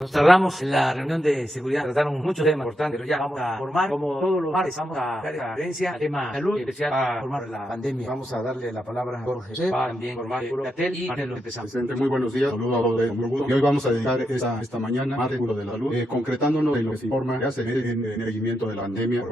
Nos tardamos en la reunión de seguridad, trataron muchos temas importantes, pero ya vamos a formar, como todos los martes, vamos a dar referencia al tema salud, en especial a formar la pandemia. Vamos a darle la palabra a Jorge José, para también formar el Gatel y Marcelo empezamos. Presidente, muy buenos días, saludos a todos con gusto. Y hoy vamos a dedicar esta mañana martes de la salud, concretándonos en lo que se informa ya se ve en el seguimiento de la pandemia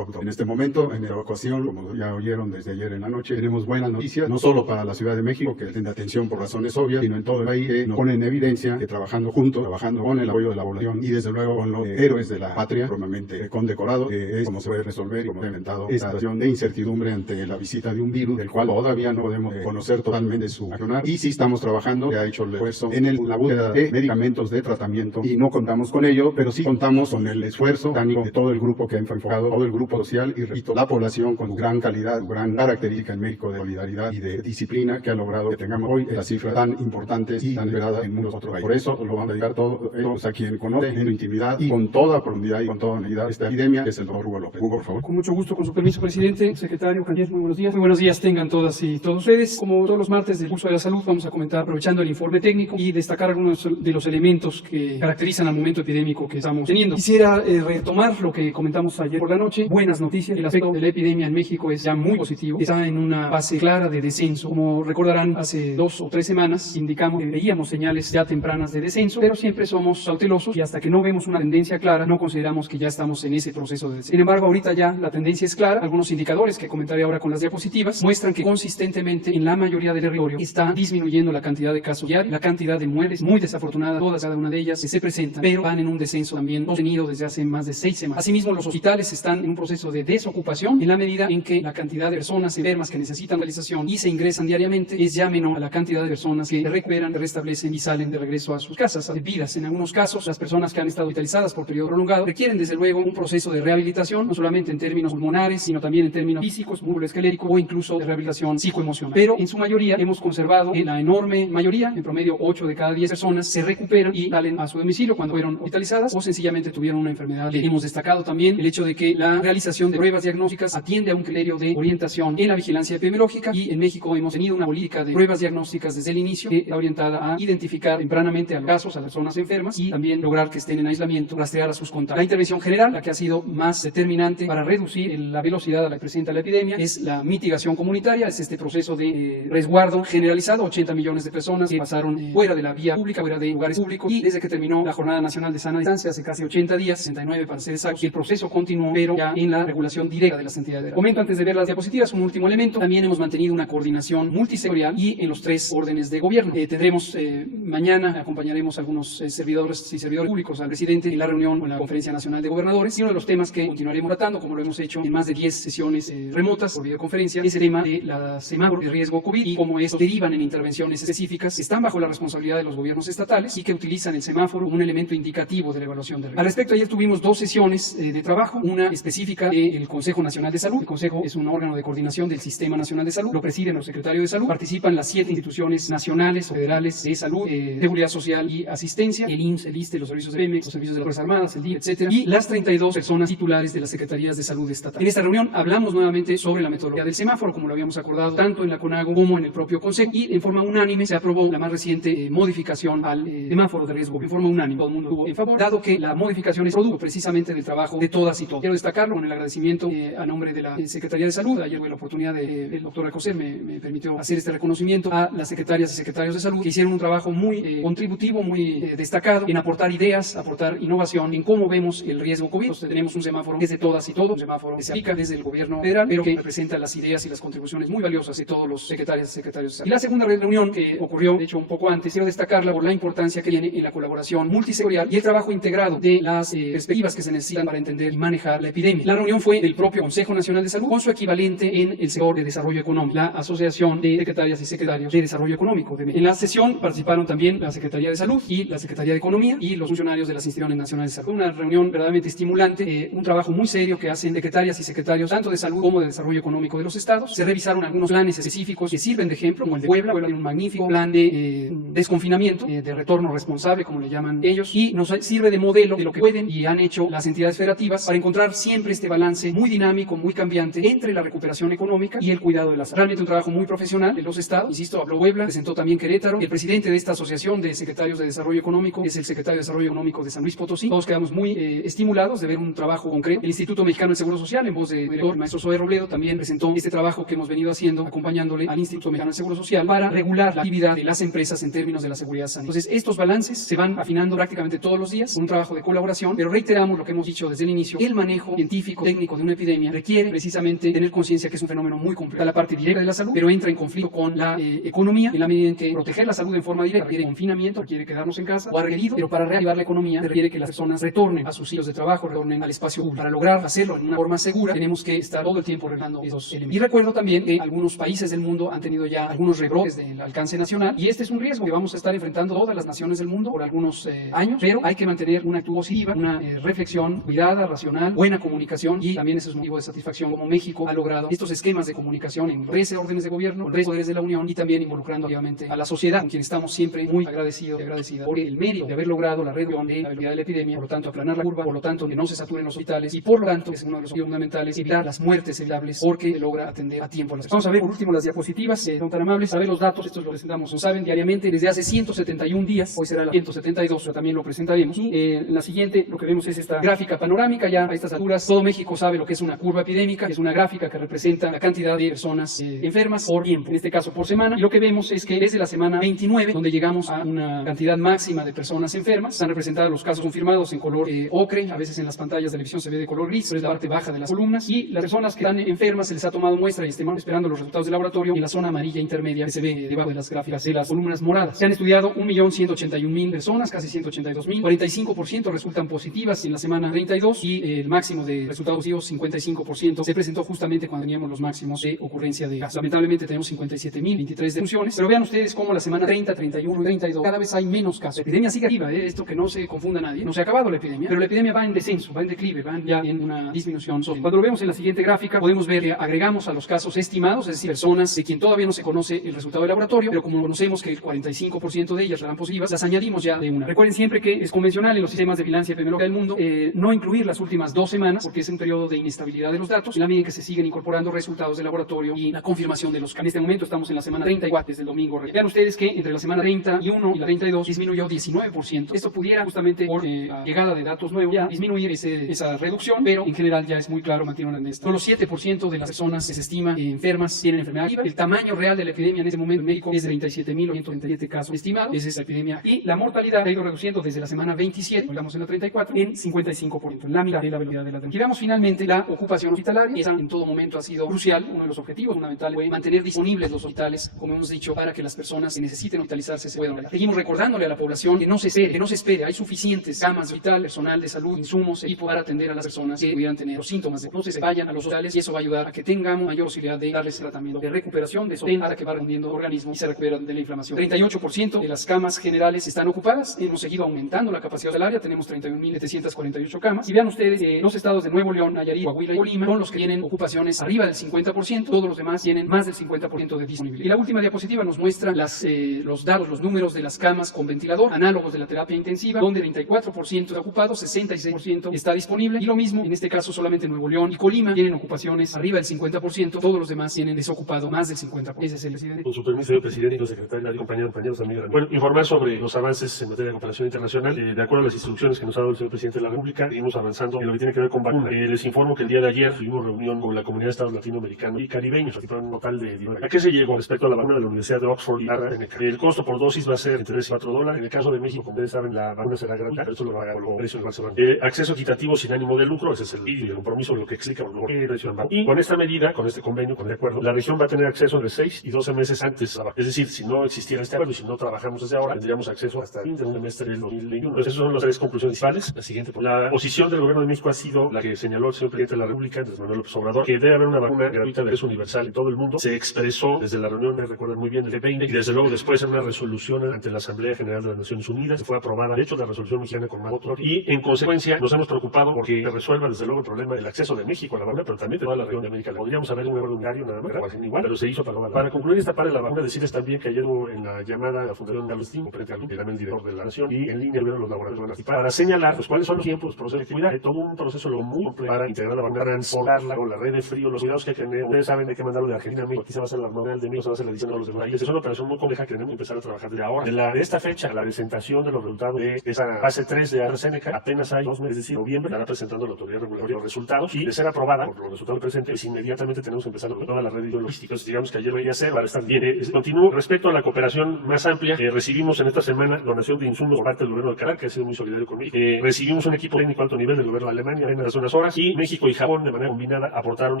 en este momento, en la evacuación, como ya oyeron desde ayer en la noche, tenemos buenas noticias, no solo para la Ciudad de México, que tiene atención por razones obvias, sino en todo el país, nos pone en evidencia que trabajando juntos, trabajando con el apoyo de la población, y desde luego con los héroes de la patria, formalmente condecorados, es como se puede resolver y como se ha inventado esta situación de incertidumbre ante la visita de un virus del cual todavía no podemos conocer totalmente su accionar, y sí estamos trabajando, se ha hecho el esfuerzo en la búsqueda de medicamentos de tratamiento y no contamos con ello, pero sí contamos con el esfuerzo titánico de todo el grupo que ha enfocado, todo el grupo social y repito, la población con su gran calidad, su gran característica en México de solidaridad y de disciplina que ha logrado que tengamos hoy las cifras tan importantes y tan esperadas en muchos otros países. Por eso lo vamos a dedicar todos a quien conoce en su intimidad y con toda profundidad y con toda unidad esta epidemia, que es el doctor Hugo López. Hugo, por favor. Con mucho gusto, con su permiso, presidente, secretario, canciller, muy buenos días. Muy buenos días tengan todas y todos ustedes. Como todos los martes del Pulso de la Salud, vamos a comentar, aprovechando el informe técnico y destacar algunos de los elementos que caracterizan al momento epidémico que estamos teniendo. Quisiera retomar lo que comentamos ayer por la noche. Buenas noticias. El aspecto de la epidemia en México es ya muy positivo. Está en una fase clara de descenso. Como recordarán, hace 2 o 3 semanas indicamos que veíamos señales ya tempranas de descenso, pero siempre somos cautelosos y hasta que no vemos una tendencia clara, no consideramos que ya estamos en ese proceso de descenso. Sin embargo, ahorita ya la tendencia es clara. Algunos indicadores que comentaré ahora con las diapositivas muestran que consistentemente en la mayoría del territorio está disminuyendo la cantidad de casos diarios, la cantidad de muertes, muy desafortunada, todas cada una de ellas que se presentan, pero van en un descenso también sostenido desde hace más de 6 semanas. Asimismo, los hospitales están en un proceso de desocupación en la medida en que la cantidad de personas enfermas que necesitan realización y se ingresan diariamente es ya menor a la cantidad de personas que recuperan, restablecen y salen de regreso a sus casas, vidas. En algunos casos, las personas que han estado hospitalizadas por periodo prolongado requieren desde luego un proceso de rehabilitación, no solamente en términos pulmonares, sino también en términos físicos, musculoesqueléticos o incluso de rehabilitación psicoemocional. Pero en su mayoría hemos conservado, en la enorme mayoría, en promedio 8 de cada 10 personas se recuperan y salen a su domicilio cuando fueron hospitalizadas o sencillamente tuvieron una enfermedad leve. Hemos destacado también el hecho de que la realización de pruebas diagnósticas atiende a un criterio de orientación en la vigilancia epidemiológica y en México hemos tenido una política de pruebas diagnósticas desde el inicio que está orientada a identificar tempranamente a los casos, a las personas enfermas y también lograr que estén en aislamiento, rastrear a sus contactos. La intervención general, la que ha sido más determinante para reducir la velocidad a la que presenta la epidemia, es la mitigación comunitaria, es este proceso de resguardo generalizado, 80 millones de personas que pasaron fuera de la vía pública, fuera de lugares públicos y desde que terminó la Jornada Nacional de Sana Distancia hace casi 80 días, 69 para ser exactos, y el proceso continuó, pero ya en la regulación directa de las entidades. Comento antes de ver las diapositivas un último elemento, también hemos mantenido una coordinación multisectorial y en los 3 órdenes de gobierno. Tendremos mañana, acompañaremos a algunos servidores y servidores públicos al presidente en la reunión con la Conferencia Nacional de Gobernadores y uno de los temas que continuaremos tratando, como lo hemos hecho en más de 10 sesiones remotas por videoconferencia, es el tema de la semáforo de riesgo COVID y cómo estos derivan en intervenciones específicas que están bajo la responsabilidad de los gobiernos estatales y que utilizan el semáforo como un elemento indicativo de la evaluación de riesgo. Al respecto, ayer tuvimos 2 sesiones de trabajo, una específica del Consejo Nacional de Salud. El Consejo es un órgano de coordinación del Sistema Nacional de Salud, lo presiden los secretarios de salud, participan las 7 instituciones nacionales o federales de salud, seguridad social y asistencia, el IMSS, el ISSSTE, los servicios de Pemex, los servicios de las Fuerzas Armadas, el DIF, etcétera, y las 32 personas titulares de las Secretarías de Salud estatal. En esta reunión hablamos nuevamente sobre la metodología del semáforo, como lo habíamos acordado tanto en la CONAGO como en el propio Consejo, y en forma unánime se aprobó la más reciente modificación al semáforo de riesgo, en forma unánime, todo el mundo estuvo en favor, dado que la modificación es producto precisamente del trabajo de todas y todos. Quiero destacarlo con el agradecimiento a nombre de la Secretaría de Salud. Ayer tuve la oportunidad el doctor Alcocer me permitió hacer este reconocimiento a las secretarias y secretarios de salud que hicieron un trabajo muy contributivo, muy destacado en aportar ideas, aportar innovación en cómo vemos el riesgo COVID. Entonces, tenemos un semáforo que es de todas y todos, un semáforo que se aplica desde el gobierno federal, pero que representa las ideas y las contribuciones muy valiosas de todos los secretarios y secretarios de salud. Y la segunda reunión que ocurrió, de hecho, un poco antes, quiero destacarla por la importancia que tiene en la colaboración multisectorial y el trabajo integrado de las perspectivas que se necesitan para entender y manejar la epidemia. La reunión fue del propio Consejo Nacional de Salud con su equivalente en el sector de desarrollo económico, la Asociación de Secretarias y Secretarios de Desarrollo Económico. En la sesión participaron también la Secretaría de Salud y la Secretaría de Economía y los funcionarios de las instituciones nacionales de salud. Una reunión verdaderamente estimulante, un trabajo muy serio que hacen secretarias y secretarios tanto de salud como de desarrollo económico de los estados. Se revisaron algunos planes específicos que sirven de ejemplo, como el de Puebla. Puebla tiene un magnífico plan de desconfinamiento, de retorno responsable, como le llaman ellos, y nos sirve de modelo de lo que pueden y han hecho las entidades federativas para encontrar siempre este balance muy dinámico, muy cambiante entre la recuperación económica y el cuidado de la salud. Realmente un trabajo muy profesional de los estados. Insisto, habló Puebla, presentó también Querétaro. El presidente de esta asociación de secretarios de desarrollo económico México, es el secretario de Desarrollo Económico de San Luis Potosí. Todos quedamos muy estimulados de ver un trabajo concreto. El Instituto Mexicano del Seguro Social, en voz del director maestro Zoe Robledo, también presentó este trabajo que hemos venido haciendo, acompañándole al Instituto Mexicano del Seguro Social para regular la actividad de las empresas en términos de la seguridad sanitaria. Entonces, estos balances se van afinando prácticamente todos los días con un trabajo de colaboración, pero reiteramos lo que hemos dicho desde el inicio: el manejo científico, técnico de una epidemia requiere precisamente tener conciencia que es un fenómeno muy complejo. La parte directa de la salud, pero entra en conflicto con la economía, en la medida en que proteger la salud en forma directa requiere confinamiento, requiere quedarnos en casa, o ha requerido, pero para reactivar la economía requiere que las personas retornen a sus sitios de trabajo, retornen al espacio público. Para lograr hacerlo en una forma segura, tenemos que estar todo el tiempo regulando esos elementos. Y recuerdo también que algunos países del mundo han tenido ya algunos rebrotes del alcance nacional, y este es un riesgo que vamos a estar enfrentando todas las naciones del mundo por algunos años, pero hay que mantener una actitud positiva, una reflexión cuidada, racional, buena comunicación, y también ese es un motivo de satisfacción como México ha logrado estos esquemas de comunicación en 13 órdenes de gobierno, 13 poderes de la Unión, y también involucrando activamente a la sociedad, con quien estamos siempre muy agradecidos y agradecida por el mérito de haber logrado la reducción de la velocidad de la epidemia, por lo tanto aplanar la curva, por lo tanto que no se saturen los hospitales, y por lo tanto es uno de los objetivos fundamentales, evitar las muertes evitables, porque se logra atender a tiempo a las personas. Vamos a ver por último las diapositivas, son tan amables, a ver los datos. Estos los presentamos, lo saben, diariamente desde hace 171 días, hoy será la 172, pero también lo presentaremos. Y en la siguiente lo que vemos es esta gráfica panorámica. Ya a estas alturas todo México sabe lo que es una curva epidémica, que es una gráfica que representa la cantidad de personas enfermas por tiempo, en este caso por semana, y lo que vemos es que desde la semana 29, donde llegamos a una cantidad máxima de personas enfermas, están representados los casos confirmados en color ocre, a veces en las pantallas de televisión se ve de color gris, pero es la parte baja de las columnas, y las personas que están enfermas se les ha tomado muestra y están esperando los resultados del laboratorio en la zona amarilla intermedia, que se ve debajo de las gráficas de las columnas moradas. Se han estudiado 1.181.000 personas, casi 182.000, 45% resultan positivas en la semana 32, y el máximo de resultados positivos, 55%, se presentó justamente cuando teníamos los máximos de ocurrencia de casos. Lamentablemente tenemos 57.023 defunciones, pero vean ustedes cómo la semana 30, 31 y 32 cada vez hay menos casos. La epidemia sigue activa, esto que no se confunda nadie, no se ha acabado la epidemia, pero la epidemia va en descenso, va en declive, va ya en una disminución sólida. Cuando lo vemos en la siguiente gráfica, podemos ver que agregamos a los casos estimados, es decir, personas de quien todavía no se conoce el resultado del laboratorio, pero como conocemos que el 45% de ellas serán positivas, las añadimos ya de una. Recuerden siempre que es convencional en los sistemas de vigilancia epidemiológica del mundo no incluir las últimas 2 semanas, porque es un periodo de inestabilidad de los datos, en la medida en que se siguen incorporando resultados del laboratorio y la confirmación de los casos. En este momento estamos en la semana 34, desde el domingo. Vean ustedes que entre la semana 31 y la 32 disminuyó 19%. Esto pudiera, justamente por llegada de datos nuevos, ya disminuir esa reducción, pero en general ya es muy claro, mantiene una tendencia. Solo 7% de las personas que se estima enfermas tienen enfermedad activa. El tamaño real de la epidemia en este momento en México es de 37.137 casos estimados. Esa es la epidemia. Y la mortalidad ha ido reduciendo desde la semana 27, digamos en la 34, en 55%, en la mitad de la velocidad de la tendencia. Y veamos finalmente la ocupación hospitalaria. Esa en todo momento ha sido crucial. Uno de los objetivos fundamentales fue mantener disponibles los hospitales, como hemos dicho, para que las personas que necesiten hospitalizarse se puedan. Seguimos recordándole a la población que no se espere, hay suficientes camas de hospital, personal de salud, insumos, equipo para atender a las personas que pudieran tener los síntomas. Entonces se vayan a los hospitales, y eso va a ayudar a que tengamos mayor posibilidad de darles tratamiento de recuperación, de sostén, para que va respondiendo el organismo y se recuperan de la inflamación. 38% de las camas generales están ocupadas. Hemos seguido aumentando la capacidad del área, tenemos 31.748 camas. Y vean ustedes, los estados de Nuevo León, Nayarit, Coahuila y Colima son los que tienen ocupaciones arriba del 50%, todos los demás tienen más del 50% de disponibilidad. Y la última diapositiva nos muestra los datos, los números de las camas con ventilador, análogos de la terapia intensiva, donde 34% está ocupado, 66% está disponible, y lo mismo, en este caso solamente Nuevo León y Colima tienen ocupaciones arriba del 50%, todos los demás tienen desocupado más del 50%. Ese es el presidente. Con su permiso, señor presidente, secretario, compañeros, amigos. Bueno, informar sobre los avances en materia de cooperación internacional. De acuerdo a las instrucciones que nos ha dado el señor presidente de la República, seguimos avanzando en lo que tiene que ver con vacunas. Les informo que el día de ayer tuvimos reunión con la comunidad de estados latinoamericanos y caribeños, aquí para un total de 19. ¿A qué se llegó respecto a la vacuna de la Universidad de Oxford y AstraZeneca? El costo por dosis va a ser entre $3 y $4. En el caso de México, como ustedes saben, la vacuna será gratuita, pero eso lo va a pagar por precio del acceso equitativo sin ánimo de lucro, ese es el compromiso, lo que explica por qué precio. Y con esta medida, con este convenio, con el acuerdo, la región va a tener acceso de 6 y 12 meses antes. Es decir, si no existiera este acuerdo y si no trabajamos desde ahora, tendríamos acceso hasta el fin del semestre del 2021. Entonces, esas son las 3 conclusiones principales. La siguiente, la posición del gobierno de México ha sido la que señaló el señor presidente de la República, Andrés Manuel López Obrador, que debe haber una vacuna gratuita de acceso universal en todo el mundo. Se expresó desde la reunión, me recuerdan muy bien, del G20, y desde luego después en una resolución ante la Asamblea General de las Naciones Unidas, que fue aprobada, de hecho, la resolución mexicana con más votos, y en consecuencia nos hemos preocupado porque se resuelva desde luego el problema del acceso de México a la vacuna, pero también de toda la región de América Latina. Podríamos haber un acuerdo unitario nada más, igual, pero se hizo para concluir esta parte de la vacuna, decirles también que ayer en la llamada a la Fundación Agustín, frente al el director de la Nación, y en línea vieron los laboratorios para señalar pues, cuáles son los tiempos, los procesos de actividad. Hay todo un proceso muy complejo para integrar la vacuna, transportarla con la red de frío, los cuidados que hay que tener. Ustedes saben de qué mandarlo de Argentina a México, aquí se va a hacer la normal de México, se va a hacer la edición de los demás países. Es una operación muy compleja que tenemos que empezar a trabajar desde ahora. De esta fecha, la presentación publicación de los resultados de esa fase 3 de AstraZeneca. Apenas hay 2 meses, es decir, noviembre, estará presentando la autoridad regulatoria los resultados, y de ser aprobada por los resultados presentes, pues inmediatamente tenemos que empezar con toda la red logística. Digamos que ayer veía cero, ahora están bien. Continúo respecto a la cooperación más amplia. Recibimos en esta semana donación de insumos por parte del gobierno de Canadá, que ha sido muy solidario conmigo. Recibimos un equipo técnico alto nivel del gobierno de Alemania en hace unas horas, y México y Japón de manera combinada aportaron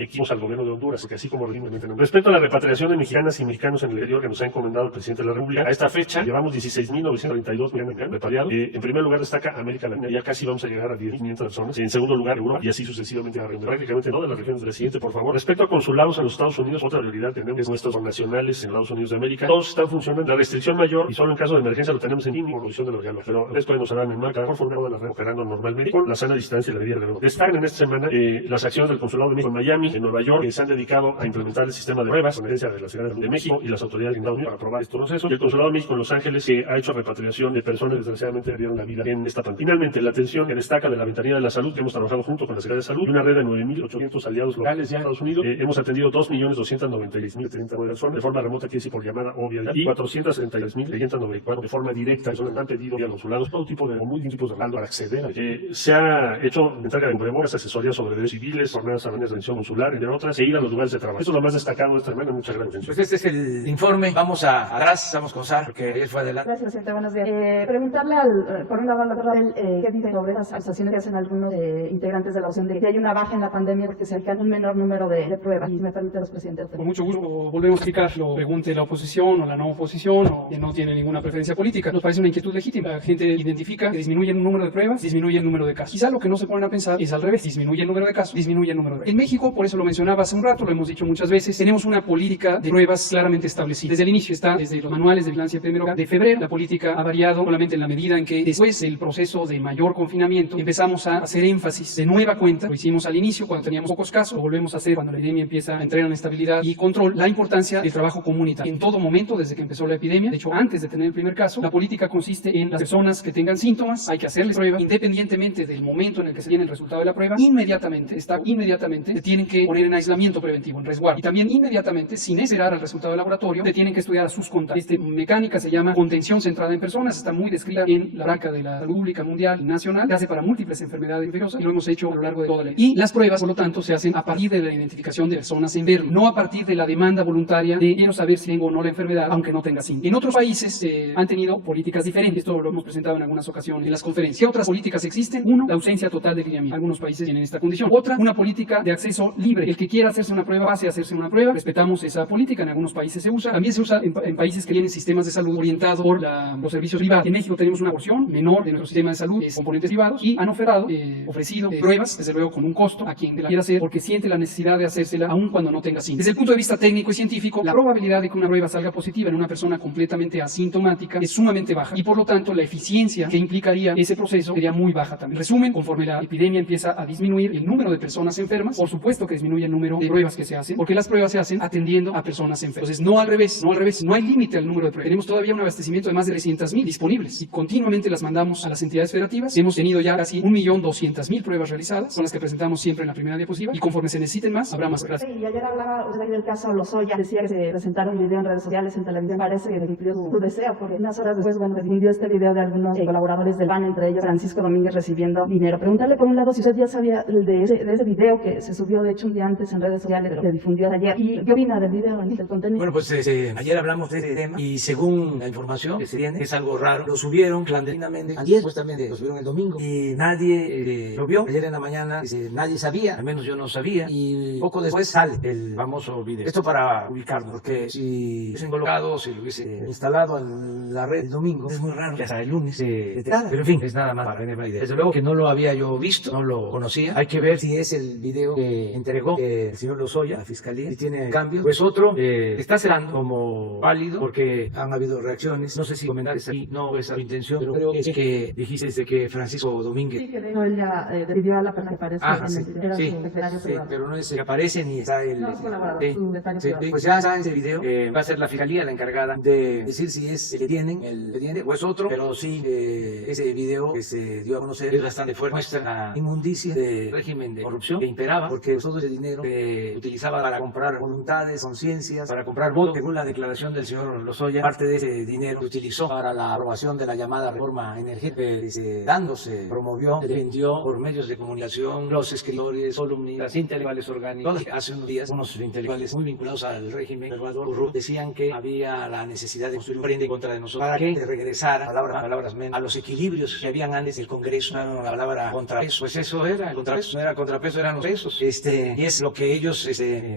equipos al gobierno de Honduras, porque así como respecto a la repatriación de mexicanas y mexicanos en el exterior que nos ha encomendado el presidente de la República, a esta fecha llevamos 16.932 mexicanos repatriados. En primer lugar destaca América Latina, ya casi vamos a llegar a 10.500 personas. En segundo lugar Europa, y así sucesivamente prácticamente todas las regiones del siguiente, por favor. Respecto a consulados en los Estados Unidos, otra realidad tenemos es nuestros nacionales en Estados Unidos de América. Todos están funcionando. La restricción mayor, y solo en caso de emergencia, lo tenemos en línea por posición de los diálogos, pero después nos harán en marca de forma de la red operando normalmente con la sana distancia y la medida de la destacan en esta semana las acciones del Consulado de México en Miami, en Nueva York, que se han dedicado a implementar el sistema de pruebas con evidencia de la Ciudad de México y las autoridades de Estados Unidos para aprobar estos procesos, y el Consulado de México en Los Ángeles, que ha hecho repatriación de personas que desgraciadamente perdieron la vida en esta pandemia. Finalmente, la atención que destaca de la Ventanilla de la Salud, que hemos trabajado junto con la Secretaría de Salud y una red de 9.800 aliados locales ya en Estados Unidos. Hemos atendido 2.296.039 personas de forma remota, que es por llamada obvia, y 433.694 de forma directa. Personas han pedido vía consulados todo tipo de tipos de respaldo para acceder. Se ha hecho entrega de cubrebocas, asesoría sobre derechos civiles, jornadas de atención consular, entre otras, e ir a los lugares de trabajo. Eso es lo más destacado de esta semana. Muchas gracias. Pues este es el informe. Vamos atrás, vamos con Sara, porque ayer fue adelante. Gracias, presidente. Buenos días. Preguntarle por un lado al doctor Abel, qué dice sobre las acusaciones que hacen algunos integrantes de la OCDE, de que hay una baja en la pandemia porque se alcanza un menor número de pruebas. Y me permite, los presidentes. Con mucho gusto volvemos a explicar, lo pregunte la oposición o la no oposición, o que no tiene ninguna preferencia política. Nos parece una inquietud legítima. La gente identifica que disminuye el número de pruebas, disminuye el número de casos. Quizá lo que no se ponen a pensar es al revés: disminuye el número de casos, disminuye el número de pruebas. En México, por eso lo mencionaba hace un rato, lo hemos dicho muchas veces, tenemos una política de pruebas claramente establecida. Desde el inicio está, desde los manuales de vigilancia epidemiológica de febrero. La política ha variado solamente en la medida en que después del proceso de mayor confinamiento empezamos a hacer énfasis de nueva cuenta. Lo hicimos al inicio cuando teníamos pocos casos, lo volvemos a hacer cuando la epidemia empieza a entrar en estabilidad y control. La importancia del trabajo comunitario en todo momento desde que empezó la epidemia. De hecho, antes de tener el primer caso, la política consiste en las personas que tengan síntomas, hay que hacerles prueba independientemente del momento en el que se tiene el resultado de la prueba. Inmediatamente se tienen que poner en aislamiento preventivo, en resguardo, y también inmediatamente, sin esperar al resultado del laboratorio, se tienen que estudiar a sus contactos. Esta mecánica se llama contención centrada en personas, está muy descrita en la Banca de la Salud Pública Mundial y Nacional, se hace para múltiples enfermedades infecciosas y lo hemos hecho a lo largo de toda la vida. Y las pruebas, por lo tanto, se hacen a partir de la identificación de personas enfermas, no a partir de la demanda voluntaria de quiero saber si tengo o no la enfermedad, aunque no tenga síntomas. En otros países han tenido políticas diferentes, esto lo hemos presentado en algunas ocasiones en las conferencias. ¿Qué otras políticas existen? Uno, la ausencia total de lineamiento. Algunos países tienen esta condición. Otra, una política de acceso libre. El que quiera hacerse una prueba, pase a hacerse una prueba. Respetamos esa política, en algunos países se usa. También se usa en países que tienen sistemas de salud orientados por los servicios privados. En México tenemos una porción menor de nuestro sistema de salud, componentes privados, y han ofrecido pruebas, desde luego con un costo a quien la quiera hacer, porque siente la necesidad de hacérsela aun cuando no tenga síntomas. Desde el punto de vista técnico y científico, la probabilidad de que una prueba salga positiva en una persona completamente asintomática es sumamente baja, y por lo tanto la eficiencia que implicaría ese proceso sería muy baja también. En resumen, conforme la epidemia empieza a disminuir el número de personas enfermas, por supuesto que disminuye el número de pruebas que se hacen, porque las pruebas se hacen atendiendo a personas enfermas. Entonces, no al revés, no hay límite al número de pruebas. Tenemos todavía un abastecimiento de más de 300.000 disponibles y continuamente las mandamos a las entidades federativas. Hemos tenido ya casi 1.200.000 pruebas realizadas, son las que presentamos siempre en la primera diapositiva, y conforme se necesiten más, habrá más. Gracias. Y ayer hablaba usted del caso Lozoya, decía que se presentaron un video en redes sociales, en televisión. Parece que cumplió su deseo, porque unas horas después, difundió este video de algunos colaboradores del PAN, entre ellos Francisco Domínguez, recibiendo dinero. Preguntarle, por un lado, si usted ya sabía de ese video que se subió, de hecho, un día antes en redes sociales, pero que difundió ayer. ¿Y qué opina del video, del contenido? Bueno, pues ayer hablamos de este tema, y según la información que se tiene, es algo raro. Lo subieron clandestinamente ayer, supuestamente lo subieron el domingo, y nadie lo vio. Ayer en la mañana nadie sabía, al menos yo no sabía, y poco después sale el famoso video. Esto para ubicarlo, porque si hubiesen colocado, si lo hubiese instalado en la red el domingo, es muy raro que hasta el lunes se detectara. Pero en fin, es nada más para tener la idea. Desde luego que no lo había yo visto, no lo conocía. Hay que ver si es el video que entregó el señor Lozoya a la fiscalía, si tiene cambio, pues otro está cerrando como válido, porque han habido reacciones. No sé si comentar aquí, no es a tu intención, pero creo que dijiste desde que Francisco Domínguez. Sí, que de hecho él ya pidió a la persona que aparece en el video, era su secretario privado. Pero no es el que aparece ni está el... No, es colaborador, su secretario privado. Pues ya está ese video, va a ser la fiscalía la encargada de decir si es el que tienen, el expediente, o es otro, pero sí, ese video que se dio a conocer es bastante fuerte, muestra la inmundicia del régimen de corrupción que imperaba, porque todo ese dinero se utilizaba para comprar voluntades, conciencias, para comprar votos. Según la declaración del señor Lozoya, parte de ese dinero se utilizó para la aprobación aprobación de la llamada reforma energética, dándose, promovió, defendió por medios de comunicación, los escritores, columnistas, intelectuales orgánicos. Hace unos días, unos intelectuales muy vinculados al régimen conservador corrupto decían que había la necesidad de construir un frente en contra de nosotros para que regresara, palabras menos, a los equilibrios que habían antes del Congreso. La palabra contrapeso, pues eso era el contrapeso, no era contrapeso, eran los pesos. Y es lo que ellos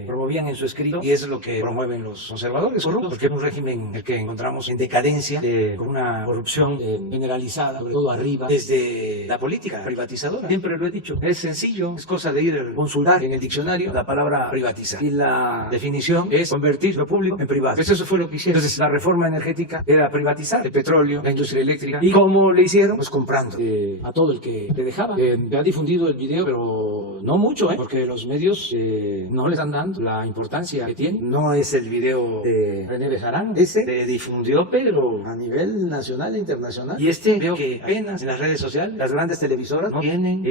promovían en su escrito y es lo que promueven los conservadores corruptos, porque es un régimen el que encontramos en decadencia, con una corrupción generalizada, sobre todo arriba, desde la política privatizadora. Siempre lo he dicho, es sencillo, es cosa de ir a consultar en el diccionario la palabra privatizar. Y la definición es convertir lo público en privado. Pues eso fue lo que hicieron. Entonces la reforma energética era privatizar el petróleo, la industria eléctrica. ¿Y cómo le hicieron? Pues comprando a todo el que le dejaba. Ha difundido el video, pero no mucho, porque los medios no le están dando la importancia que tiene. No es el video de René Bejarano. Ese se difundió, pero a nivel nacional e internacional. Y veo que apenas en las redes sociales, las grandes televisoras no tienen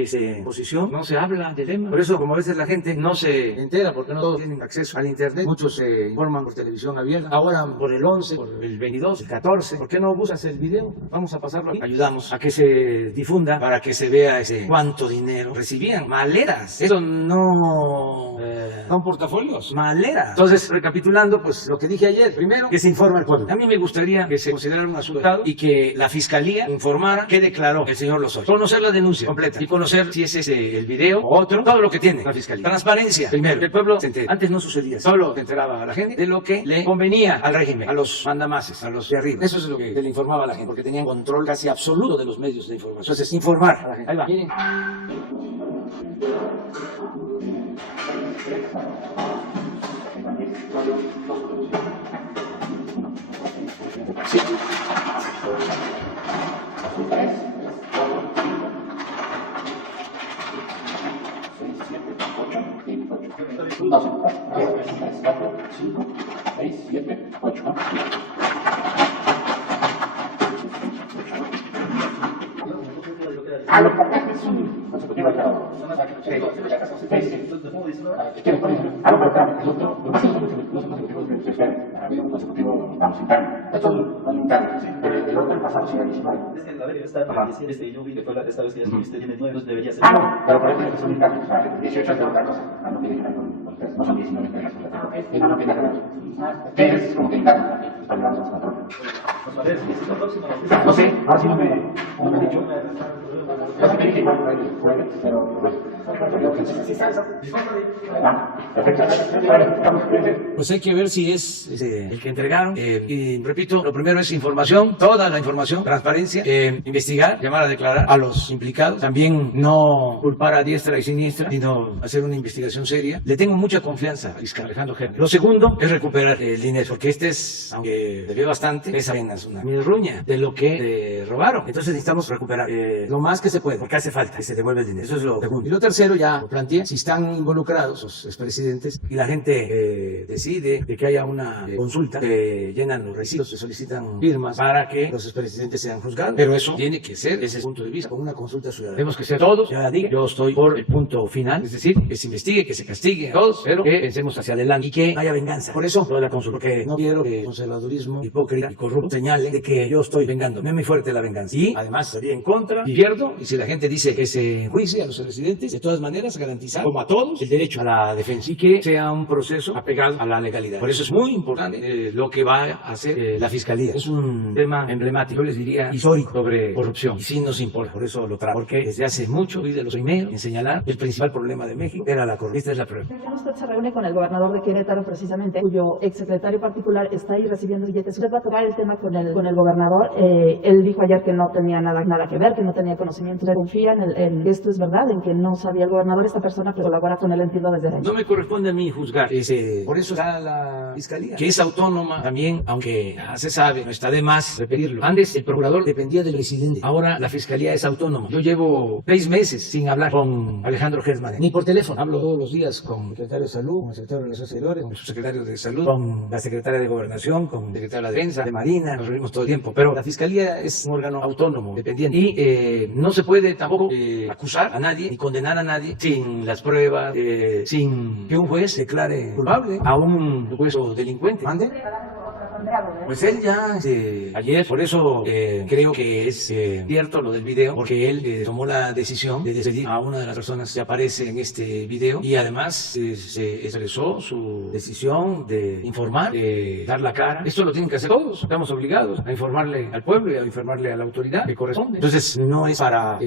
posición, no se habla del tema. Por eso, como a veces la gente no se entera, porque no todos tienen acceso al internet, muchos se informan por televisión abierta, ahora por el 11, por el 22, el 14. ¿Por qué no buscas el video? Vamos a pasarlo aquí. Ayudamos a que se difunda para que se vea cuánto dinero recibían. Maleras. Eso no son portafolios. Maleras. Entonces, recapitulando, pues lo que dije ayer. Primero, que se informe al pueblo. A mí me gustaría que se considerara un asunto de Estado y que la Fiscalía informara qué declaró el señor Lozoya. Conocer la denuncia completa y conocer si es el video o otro, todo lo que tiene la Fiscalía. Transparencia. Primero, que el pueblo se entere. Antes no sucedía. Solo se enteraba a la gente de lo que le convenía al régimen, a los mandamases, a los de arriba. Eso es lo que le informaba a la gente, porque tenían control casi absoluto de los medios de información. Entonces, informar a la gente. Ahí va. Miren. Sí. Yo vi que fue esta vez que ya estuviste, tiene 9, entonces debería ser. Pero por eso son internos, o sea, 18 es de otra cosa, no tiene que ver con ustedes, no son 19 internos. No tiene que ver. Es como que internos también, están llevando más control. Pues a ver, si es la próxima. No sé, ahora sí no me han dicho. Yo sí me dije igual el jueves, pero pues, pues hay que ver si es el que entregaron. Y repito, lo primero es información, toda la información, transparencia, investigar, llamar a declarar a los implicados. También no culpar a diestra y siniestra, sino hacer una investigación seria. Le tengo mucha confianza al fiscal Alejandro Gertz. Lo segundo es recuperar el dinero, porque aunque debió bastante, es apenas una milruña de lo que robaron. Entonces necesitamos recuperar lo más que se puede, porque hace falta que se devuelva el dinero. Eso es lo segundo. Y lo tercero, ya lo planteé, si están involucrados los expresidentes y la gente decide de que haya una consulta, llenan los requisitos, se solicitan firmas para que los expresidentes sean juzgados, pero eso tiene que ser, desde ese punto de vista, con una consulta ciudadana. Tenemos que ser todos, ya diga, yo estoy por el punto final, es decir, que se investigue, que se castigue a todos, pero que pensemos hacia adelante y que no haya venganza. Por eso, lo de la consulta, porque no quiero que el conservadurismo hipócrita y corrupto señale de que yo estoy vengando. Me es muy fuerte la venganza. Y además, estaría en contra, y pierdo, y si la gente dice que se enjuicie a los expresidentes, de todas maneras, garantizar, como a todos, el derecho a la defensa y que sea un proceso apegado a la legalidad. Por eso es muy importante lo que va a hacer la Fiscalía. Es un tema emblemático, yo les diría histórico, sobre corrupción. Y sí nos importa, por eso lo traigo. Porque desde hace mucho fui de los primeros en señalar que el principal problema de México era la corrupción. Esta es la prueba. Usted se reúne con el gobernador de Querétaro, precisamente, cuyo exsecretario particular está ahí recibiendo billetes. Usted va a tocar el tema con el gobernador. Él dijo ayer que no tenía nada que ver, que no tenía conocimiento. ¿Usted confía en que esto es verdad, en que no sabía el gobernador, esta persona que colabora con él, entiendo desde ahí? No me corresponde a mí juzgar. Por eso está la Fiscalía, que es autónoma también, aunque ya se sabe, no está de más repetirlo. Antes el procurador dependía del presidente, ahora la Fiscalía es autónoma. Yo llevo 6 meses sin hablar con Alejandro Gertz, ni por teléfono. Hablo todos los días con el secretario de Salud, con el secretario de Relaciones Exteriores, con el subsecretario de Salud, con la secretaria de Gobernación, con el secretario de la Defensa, de Marina, nos reunimos todo el tiempo. Pero la Fiscalía es un órgano autónomo, dependiente. Y no se puede tampoco acusar a nadie ni condenar a nadie sin las pruebas, sin que un juez declare culpable a un supuesto delincuente. ¿Mande? Pues él ya ayer, por eso creo que es cierto lo del video, porque él tomó la decisión de despedir a una de las personas que aparece en este video y además se expresó su decisión de informar, de dar la cara. Esto lo tienen que hacer todos, estamos obligados a informarle al pueblo y a informarle a la autoridad que corresponde. Entonces no es para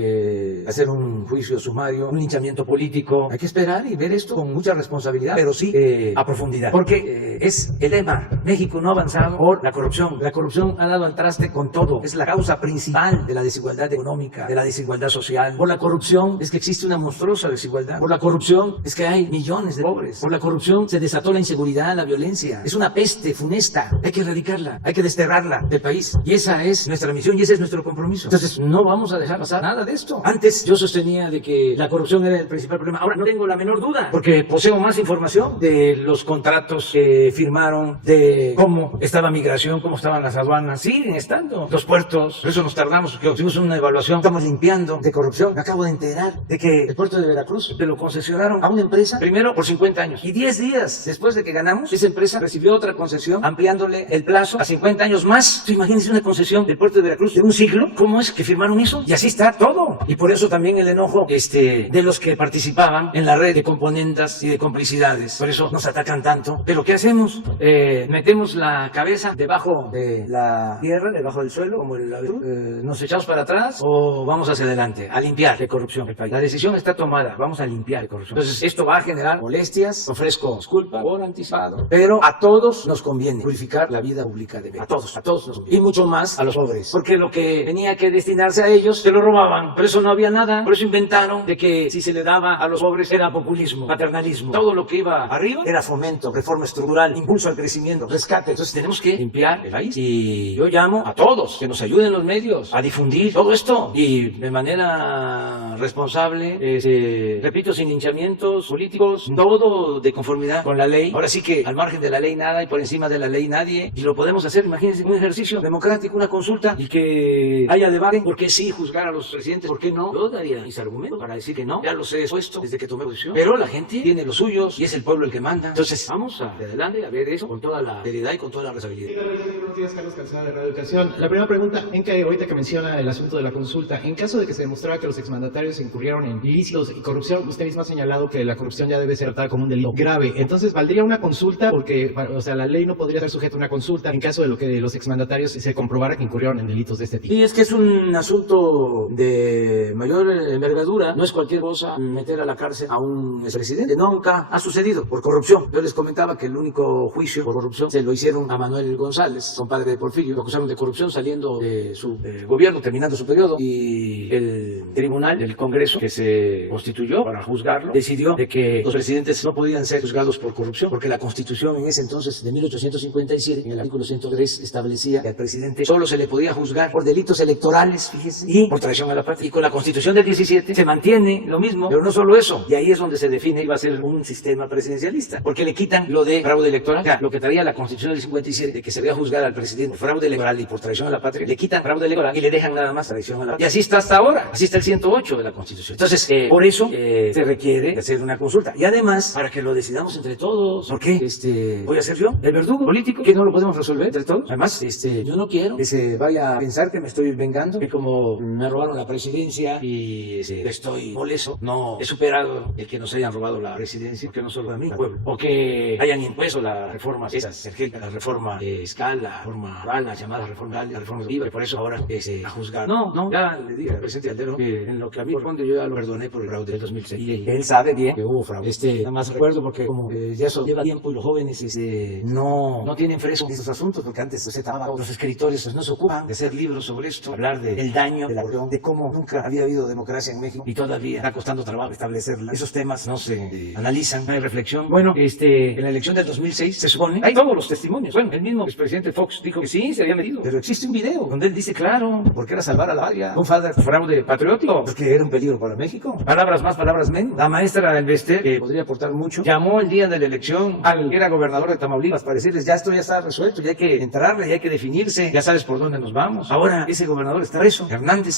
hacer un juicio sumario, un linchamiento político. Hay que esperar y ver esto con mucha responsabilidad, pero sí a profundidad, porque es el lema: México no ha avanzado por la corrupción. La corrupción ha dado al traste con todo, es la causa principal de la desigualdad económica, de la desigualdad social. Por la corrupción es que existe una monstruosa desigualdad, por la corrupción es que hay millones de pobres, por la corrupción se desató la inseguridad, la violencia. Es una peste funesta, hay que erradicarla, hay que desterrarla del país, y esa es nuestra misión y ese es nuestro compromiso. Entonces no vamos a dejar pasar nada de esto. Antes yo sostenía de que la corrupción era el principal problema, ahora no tengo la menor duda, porque poseo más información de los contratos que firmaron, de cómo estaba migración, cómo estaban las aduanas, siguen estando los puertos. Por eso nos tardamos, que hicimos una evaluación, estamos limpiando de corrupción. Me acabo de enterar de que el puerto de Veracruz se lo concesionaron a una empresa, primero por 50 años, y 10 días después de que ganamos, esa empresa recibió otra concesión, ampliándole el plazo a 50 años más. Imagínense una concesión del puerto de Veracruz de un siglo. ¿Cómo es que firmaron eso? Y así está todo. Y por eso también el enojo de los que participaban en la red de componendas y de complicidades. Por eso nos atacan tanto. Pero ¿qué hacemos? Metemos la cabeza debajo de la tierra, debajo del suelo, como el avestruz, nos echamos para atrás o vamos hacia adelante a limpiar de corrupción el país. La decisión está tomada, vamos a limpiar de corrupción. Entonces esto va a generar molestias, ofrezco disculpa por anticipado, pero a todos nos conviene purificar la vida pública de México. A todos nos conviene. Y mucho más a los pobres, porque lo que tenía que destinarse a ellos se lo robaban, por eso no había nada, por eso inventaron de que si se le daba a los pobres era populismo, paternalismo. Todo lo que iba arriba era fomento, reforma estructural, impulso al crecimiento, rescate. Entonces tenemos que limpiar el país, y yo llamo a todos que nos ayuden los medios a difundir todo esto y de manera responsable, repito, sin linchamientos políticos, todo de conformidad con la ley. Ahora sí que al margen de la ley nada y por encima de la ley nadie, y lo podemos hacer, imagínense, un ejercicio democrático, una consulta, y que haya debate. ¿Por qué sí juzgar a los presidentes? ¿Por qué no? Yo daría mis argumentos para decir que no, ya los he expuesto desde que tomé posición, pero la gente tiene los suyos y es el pueblo el que manda. Entonces vamos adelante a ver eso con toda la seriedad y con toda la responsabilidad. Buenos días, Carlos Calzada de Radio Educación. La primera pregunta, en que ahorita que menciona el asunto de la consulta, en caso de que se demostrara que los exmandatarios incurrieron en ilícitos y corrupción, usted mismo ha señalado que la corrupción ya debe ser tratada como un delito grave. Entonces, ¿valdría una consulta? Porque, o sea, la ley no podría ser sujeta a una consulta en caso de lo que los exmandatarios se comprobara que incurrieron en delitos de este tipo. Y es que es un asunto de mayor envergadura. No es cualquier cosa meter a la cárcel a un expresidente. Nunca ha sucedido por corrupción. Yo les comentaba que el único juicio por corrupción se lo hicieron a Manuel González, compadre de Porfirio. Lo acusaron de corrupción saliendo de su gobierno, terminando su periodo, y el tribunal del Congreso que se constituyó para juzgarlo decidió de que los presidentes no podían ser juzgados por corrupción, porque la Constitución en ese entonces de 1857, en el artículo 103, establecía que al presidente solo se le podía juzgar por delitos electorales, fíjese, y por traición a la patria. Y con la Constitución del 17 se mantiene lo mismo, pero no solo eso, y ahí es donde se define iba a ser un sistema presidencialista, porque le quitan lo de fraude electoral. O sea, lo que traía la Constitución del 57, de que se debía juzgar al presidente por fraude electoral y por traición a la patria, le quitan fraude electoral y le dejan nada más traición a la patria. Y así está hasta ahora, así está el 108 de la Constitución. Entonces, por eso se requiere hacer una consulta, y además para que lo decidamos entre todos. ¿Por qué? Voy a ser yo el verdugo político, que no lo podemos resolver entre todos. Además, yo no quiero que se vaya a pensar que me estoy vengando, que como me robaron la presidencia y estoy molesto, no he superado el que nos hayan robado la presidencia, que no solo a mí, al pueblo, o que hayan impuesto las reformas esas, la reforma fiscal, la reforma oral, la llamada reforma oral, la reforma IVA, y por eso ahora a juzgar. No, ya le dije al presidente Aldero que en lo que a mí corresponde yo ya lo perdoné por el fraude del 2006, y él sabe bien que hubo fraude. Nada más recuerdo porque como ya eso lleva tiempo y los jóvenes no tienen fresco estos asuntos, porque antes los escritores no se ocupan de hacer libros sobre esto, hablar del daño de la corrupción, de cómo nunca había habido democracia en México y todavía está costando trabajo establecerla. Esos temas no se analizan, no hay reflexión. Bueno, en la elección del 2006 se supone, hay todos los testimonios. Bueno, el mismo expresidente Fox dijo que sí, se había metido, pero existe un video donde él dice claro, porque era salvar a la patria, un fraude patriótico, porque era un peligro para México. Palabras más, palabras menos. La maestra Elvester, que podría aportar mucho, llamó el día de la elección al que era gobernador de Tamaulipas para decirles ya esto ya está resuelto, ya hay que entrarle, ya hay que definirse, ya sabes por dónde nos vamos. Ahora ese gobernador está preso,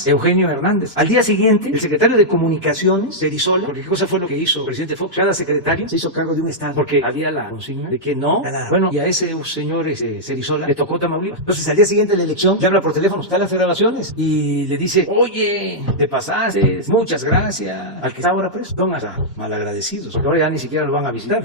Eugenio Hernández. Al día siguiente, el secretario de Comunicaciones, Cerizola, porque ¿qué cosa fue lo que hizo el presidente Fox? Cada secretario se hizo cargo de un estado, porque había la consigna de que no ganara. Bueno, y a ese señor Cerizola le tocó Tamaulipas. Entonces al día siguiente de la elección le habla por teléfono, está en las grabaciones, y le dice, oye, te pasaste, muchas gracias, al que está ahora preso. Son hasta malagradecidos, porque ahora ya ni siquiera lo van a visitar.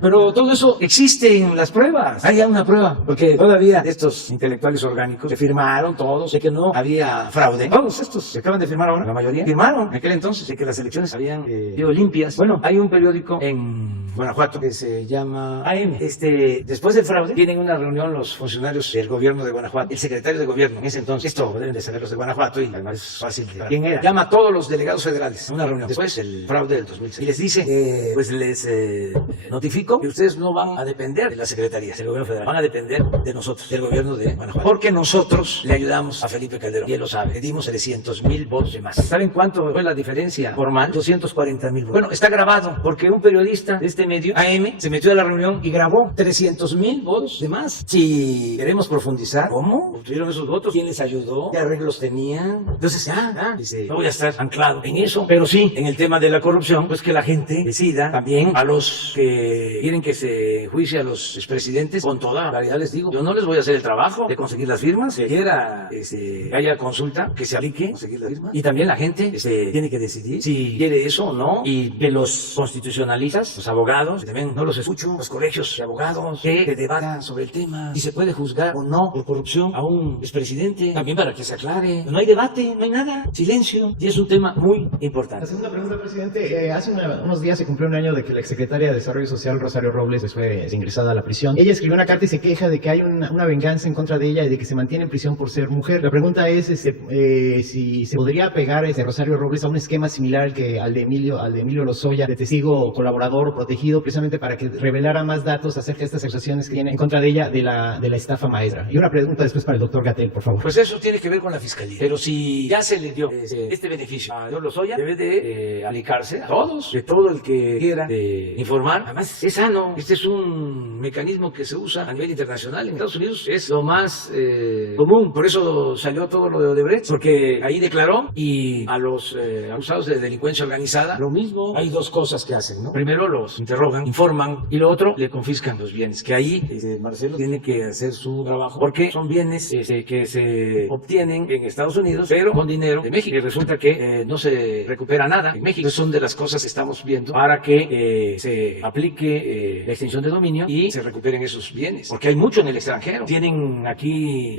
Pero todo eso existe en las pruebas. Hay ya una prueba, porque todavía estos intelectuales orgánicos se firmaron todos de que no había fraude. Todos estos que acaban de firmar ahora, la mayoría, firmaron en aquel entonces de que las elecciones habían sido limpias. Bueno, hay un periódico en Guanajuato que se llama AM. Después del fraude, tienen una reunión los funcionarios del gobierno de Guanajuato, el secretario de gobierno en ese entonces, esto deben de saber los de Guanajuato y además es fácil de quién era, llama a todos los delegados federales a una reunión después del fraude del 2006 y les dice, pues les notifico que ustedes no van a depender de la secretaría del gobierno federal, van a depender de nosotros, del gobierno de Guanajuato, porque nosotros le ayudamos a Felipe Calderón y él lo sabe, le dimos 300,000 votos de más. ¿Saben cuánto fue la diferencia formal? 240,000 votos. Bueno, está grabado porque un periodista de este medio, AM, se metió a la reunión y grabó 300,000 votos de más. Si queremos profundizar, ¿cómo obtuvieron esos votos? ¿Quién les ayudó? ¿Qué arreglos tenían? Entonces, dice, no voy a estar anclado en eso, pero sí, en el tema de la corrupción, pues que la gente decida también a los que quieren que se juicie a los expresidentes, con toda claridad les digo, yo no les voy a hacer el trabajo de conseguir las firmas, que quiera que haya consulta, que se aplique, conseguir las firmas, y también la gente tiene que decidir si quiere eso o no, y que los constitucionalistas, los abogados, que también no los escucho, los colegios de abogados, que debatan sobre el tema, si se puede juzgar o no por corrupción a un expresidente, también para que se aclare. No hay debate, no hay nada, silencio, y es un tema muy importante. La segunda pregunta, presidente, hace unos días se cumplió un año de que la exsecretaria de Desarrollo Social, Rosario Robles, fue ingresada a la prisión. Ella escribió una carta y se queja de que hay una venganza en contra de ella y de que se mantiene en prisión por ser mujer. La pregunta es si se podría apegar Rosario Robles a un esquema similar al de Emilio Lozoya, de testigo colaborador o protegido, precisamente para que revelara más datos acerca de estas acusaciones que tiene en contra de ella de la estafa maestra. Y una pregunta después para el doctor Gatell, por favor. Pues eso tiene que ver con la fiscalía. Pero si ya se le dio este beneficio a Lozoya, debe de aplicarse a todos, de todo el que quiera informar. Además, es sano. Este es un mecanismo que se usa a nivel internacional. En Estados Unidos es lo más común. Por eso salió todo lo de Odebrecht, porque ahí declaró, y a los acusados de delincuencia organizada, lo mismo. Hay dos cosas que hacen, ¿no? Primero los interrogan, informan, y lo otro, le confiscan los bienes. Que ahí Marcelo tiene que hacer su trabajo, porque son bienes que se obtienen en Estados Unidos, pero con dinero de México. Y resulta que no se recupera nada en México. Entonces son de las cosas que estamos viendo para que se aplique la extinción de dominio y se recuperen esos bienes. Porque hay mucho en el extranjero. Tienen aquí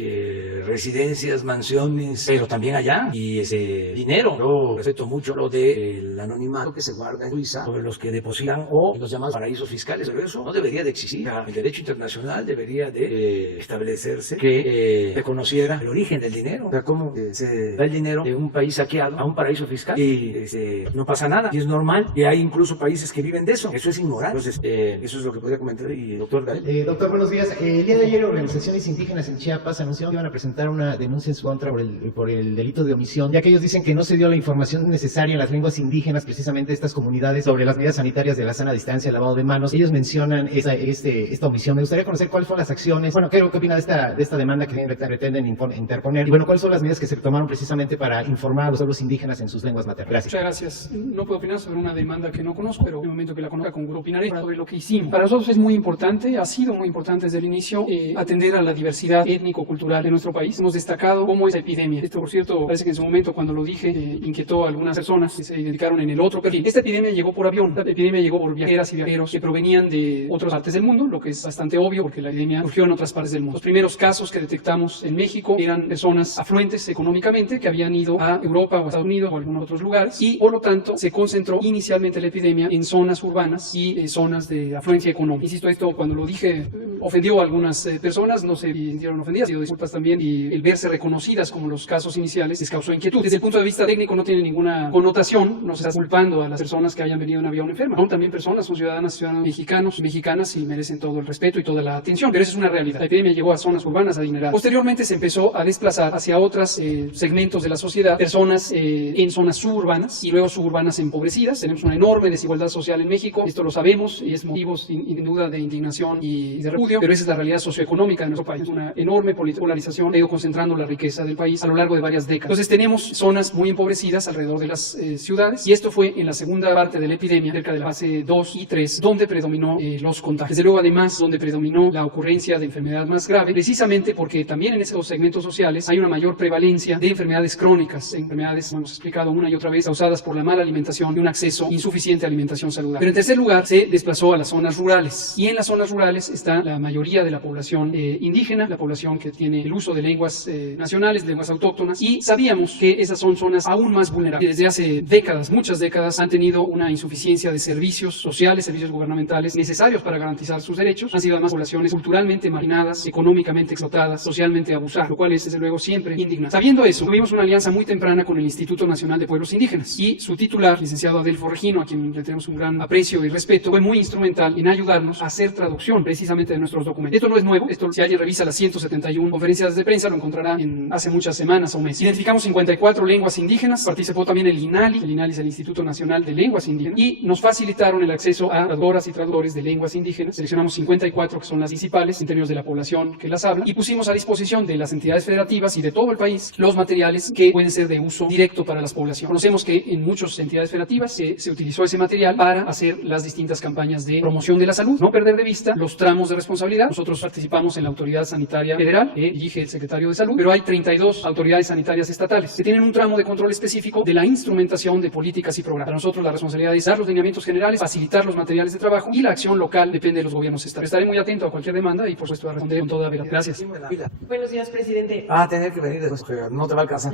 residencias, mansiones, pero también allá. Y ese dinero, yo respeto mucho lo del anonimato que se guarda en Suiza sobre los que depositan o en los llamados paraísos fiscales. Pero eso no debería de existir. El derecho internacional debería de establecerse que se conociera el origen del dinero. O sea, cómo se da el dinero de un país saqueado a un paraíso fiscal y no pasa nada. Y es normal. Y hay incluso países que viven de eso. Eso es inmoral. Entonces, eso es lo que podría comentar. Y doctor Gatell. Doctor, buenos días. El día de ayer, organizaciones indígenas en Chiapas anunciaron que iban a presentar una denuncia en su contra por el delito de omisión, ya que ellos dicen que no se dio la información necesaria en las lenguas indígenas, precisamente de estas comunidades, sobre las medidas sanitarias de la sana distancia, el lavado de manos. Ellos mencionan esta omisión. Me gustaría conocer cuáles fueron las acciones. Bueno, ¿qué opina de esta demanda que pretenden interponer? Y bueno, ¿cuáles son las medidas que se tomaron precisamente para informar a los pueblos indígenas en sus lenguas maternas? Gracias. Muchas gracias. No puedo opinar sobre una demanda que no conozco, pero en el momento que la conozca con Grupo opinaré sobre lo que hicimos. Para nosotros es muy importante, ha sido muy importante desde el inicio, atender a la diversidad étnico-cultural de nuestro país. Hemos destacado cómo esta epidemia, esto por cierto, parece que en su momento cuando lo dije, inquietó a algunas personas que se dedicaron en el otro perfil. Esta epidemia llegó por avión, esta epidemia llegó por viajeras y viajeros que provenían de otras partes del mundo, lo que es bastante obvio porque la epidemia surgió en otras partes del mundo. Los primeros casos que detectamos en México eran personas afluentes económicamente que habían ido a Europa o a Estados Unidos o a algunos otros lugares y por lo tanto se concentró inicialmente la epidemia en zonas urbanas y zonas de afluencia económica. Insisto, esto cuando lo dije ofendió a algunas personas, no se sintieron ofendidas, pido disculpas también, y el verse reconocidas como los casos iniciales les causó inquietud. Desde el punto de vista técnico no tiene ninguna connotación, no se está culpando a las personas que hayan venido en avión enfermas. Son también personas, son ciudadanos mexicanos, mexicanas y merecen todo el respeto y toda la atención, pero esa es una realidad. La epidemia llegó a zonas urbanas adineradas. Posteriormente se empezó a desplazar hacia otros segmentos de la sociedad, personas en zonas suburbanas y luego suburbanas empobrecidas. Tenemos una enorme desigualdad social en México, esto lo sabemos y es motivo sin duda de indignación y de repudio, pero esa es la realidad socioeconómica de nuestro país. Una enorme polarización ha ido concentrando la riqueza del país a lo largo de varias décadas. Entonces tenemos zonas muy empobrecidas alrededor de las ciudades y esto fue en la segunda parte de la epidemia, cerca de la fase 2 y 3, donde predominó los contagios. Desde luego además donde predominó la ocurrencia de enfermedades enfermedad más grave, precisamente porque también en esos segmentos sociales hay una mayor prevalencia de enfermedades crónicas, enfermedades, como hemos explicado una y otra vez, causadas por la mala alimentación y un acceso insuficiente a alimentación saludable. Pero en tercer lugar, se desplazó a las zonas rurales, y en las zonas rurales está la mayoría de la población indígena, la población que tiene el uso de lenguas nacionales, lenguas autóctonas, y sabíamos que esas son zonas aún más vulnerables. Desde hace décadas, muchas décadas, han tenido una insuficiencia de servicios sociales, servicios gubernamentales necesarios para garantizar sus derechos. Han sido además poblaciones culturalmente marginadas, económicamente explotadas, socialmente abusadas, lo cual es desde luego siempre indignante. Sabiendo eso, tuvimos una alianza muy temprana con el Instituto Nacional de Pueblos Indígenas, y su titular, licenciado Adelfo Regino, a quien le tenemos un gran aprecio y respeto, fue muy instrumental en ayudarnos a hacer traducción precisamente de nuestros documentos. Esto no es nuevo, esto, si alguien revisa las 171 conferencias de prensa, lo encontrará hace muchas semanas o meses. Identificamos 54 lenguas indígenas, participó también el INALI es el Instituto Nacional de Lenguas Indígenas, y nos facilitaron el acceso a traductoras y traductores de lenguas indígenas. Seleccionamos 54 que son las principales en términos de la población que las habla, y pusimos a disposición de las entidades federativas y de todo el país los materiales que pueden ser de uso directo para las poblaciones. Conocemos que en muchas entidades federativas se utilizó ese material para hacer las distintas campañas de promoción de la salud. No perder de vista los tramos de responsabilidad. Nosotros participamos en la Autoridad Sanitaria Federal, que dirige el Secretario de Salud, pero hay 32 autoridades sanitarias estatales que tienen un tramo de control específico de la instrumentación de políticas y programas. Para nosotros la responsabilidad es dar los lineamientos generales, facilitar los materiales de trabajo, y la acción local depende de los gobiernos estatales. Estaré muy atento a cualquier demanda y por supuesto a responder con toda verdad. Gracias. Buenos días, presidente. Va a tener que venir después, porque no te va a alcanzar.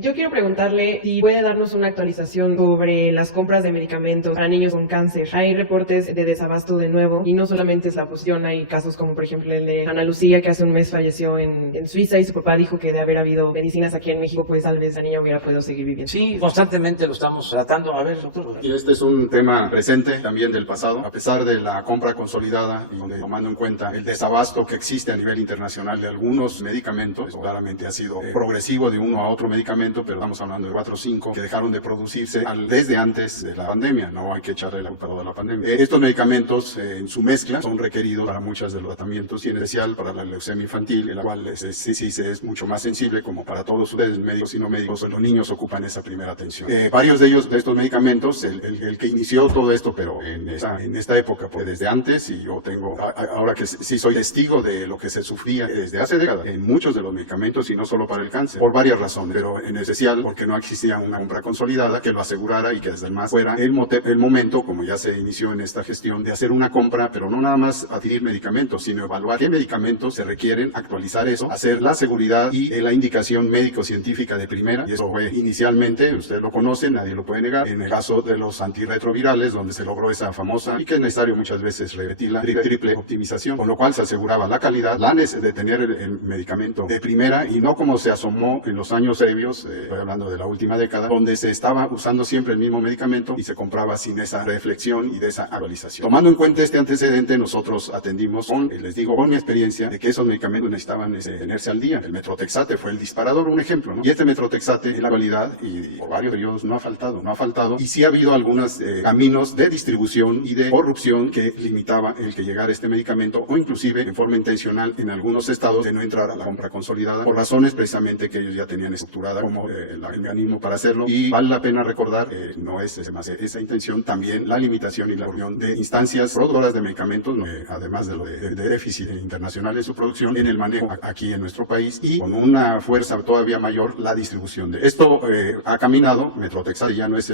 Yo quiero preguntarle si puede darnos una actualización sobre las compras de medicamentos para niños con cáncer. Hay reportes de desabasto de nuevo, y no solamente es la posición, hay casos como por ejemplo el de Ana Lucía, que hace un mes falleció en Suiza, y su papá dijo que de haber habido medicinas aquí en México, pues tal vez la niña hubiera podido seguir viviendo. Sí, constantemente lo estamos tratando. A ver, doctor. Y este es un tema presente también del pasado, a pesar de la compra consolidada y tomando en cuenta el desabasto que existe a nivel internacional de algunos medicamentos. Claramente ha sido progresivo de uno a otro medicamento, pero estamos hablando de 4 o 5 que dejaron de producirse desde antes de la pandemia. No hay que echarle la culpa a la pandemia. Estos medicamentos en su mezcla son requeridos para muchos de los tratamientos, y en especial para la leucemia infantil, en la cual es mucho más sensible, como para todos ustedes, médicos y no médicos. Los niños ocupan esa primera atención. Varios de estos medicamentos, el que inició todo esto, pero en esta época, pues desde antes, y yo tengo, ahora que sí soy testigo de lo que se sufría desde hace décadas en muchos de los medicamentos, y no solo para el cáncer, por varias razones, pero en especial porque no existía una compra consolidada que lo asegurara, y que además fuera el momento, como ya se inició en esta gestión, de hacer una compra, pero no nada más adquirir medicamentos, sino evaluar qué medicamentos se requieren, actualizar eso, hacer la seguridad y la indicación médico-científica de primera. Y eso fue inicialmente, ustedes lo conocen, nadie lo puede negar, en el caso de los antirretrovirales, donde se logró esa famosa, y que es necesario muchas veces repetir, la triple optimización, con lo cual se aseguraba la calidad, la necesidad de tener el medicamento de primera, y no como se asomó en los años previos, estoy hablando de la última década, donde se estaba usando siempre el mismo medicamento y se compraba sin esa reflexión y de esa actualización. Tomando en cuenta este antecedente, nosotros atendimos con mi experiencia, de que esos medicamentos necesitaban tenerse al día. El metrotexate fue el disparador, un ejemplo, ¿no? Y este metrotexate en la actualidad, y por varios periodos, no ha faltado, y sí ha habido algunos caminos de distribución y de corrupción que limitaba el que llegara este medicamento, o inclusive en forma intencional en algunos estados de no entrar a la compra consolidada, por razones precisamente que ellos ya tenían estructurada como el mecanismo para hacerlo. Y vale la pena recordar, no es más esa intención, también la limitación y la unión de instancias productoras de medicamentos, además de lo de déficit internacional en su producción, en el manejo aquí en nuestro país, y con una fuerza todavía mayor la distribución de esto. Ha caminado, metrotexate ya no es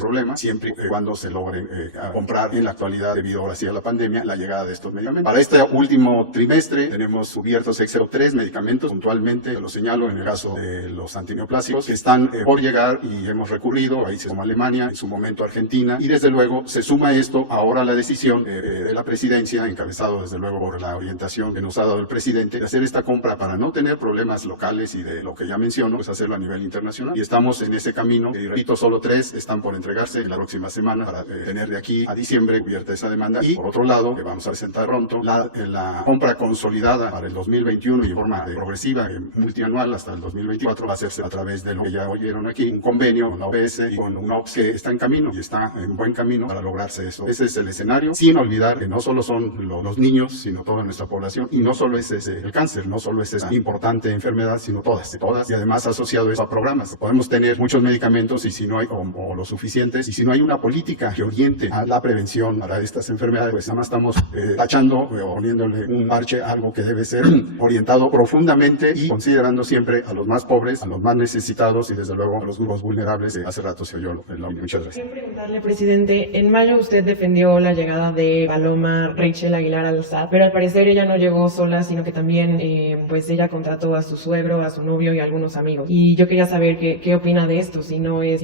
problema, siempre y cuando se logren comprar en la actualidad, debido ahora sí a la pandemia, la llegada de estos medicamentos. Para este último trimestre tenemos cubiertos excepto 3 medicamentos, puntualmente lo señalo, en el caso de los antineoplásicos, que están por llegar, y hemos recurrido, ahí se suma Alemania, en su momento Argentina, y desde luego se suma esto ahora la decisión de la presidencia, encabezado desde luego por la orientación que nos ha dado el presidente, de hacer esta compra para no tener problemas locales, y de lo que ya menciono, pues hacerlo a nivel internacional. Y estamos en ese camino, y repito, solo 3 están por entregarse en la próxima semana, para tener de aquí a diciembre cubierta esa demanda. Y por otro lado, que vamos a presentar pronto, la compra consolidada para el 2021, y en forma progresiva, multianual hasta el 2024, va a hacerse a través de lo que ya oyeron aquí, un convenio con la OPS y con un OPS que está en camino, y está en buen camino para lograrse eso. Ese es el escenario, sin olvidar que no solo son los niños, sino toda nuestra población, y no solo es el cáncer, no solo es esa importante enfermedad, sino todas, y además asociado eso a programas. Podemos tener muchos medicamentos, y si no hay, o lo suficientes, y si no hay una política que oriente a la prevención para estas enfermedades, pues nada más estamos tachando o poniéndole un parche, algo que debe ser orientado profundamente y considerando siempre a los más pobres, a los más necesitados y desde luego a los grupos vulnerables. Hace rato se oyó en la. Muchas gracias. Quiero preguntarle, presidente, en mayo usted defendió la llegada de Paloma Rachel Aguilar al SAT, pero al parecer ella no llegó sola, sino que también pues ella contrató a su suegro, a su novio y a algunos amigos. Y yo quería saber qué opina de esto, si no es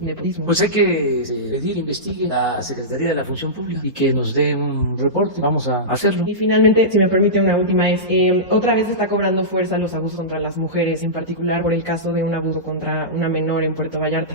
nepotismo. Pues hay que pedir, investigue a la Secretaría de la Función Pública y que nos dé un reporte. Vamos a hacerlo. Y finalmente, si me permite una última, es otra vez está cobrando fuerza los abusos contra las mujeres, en particular por el caso de un abuso contra una menor en Puerto Vallarta.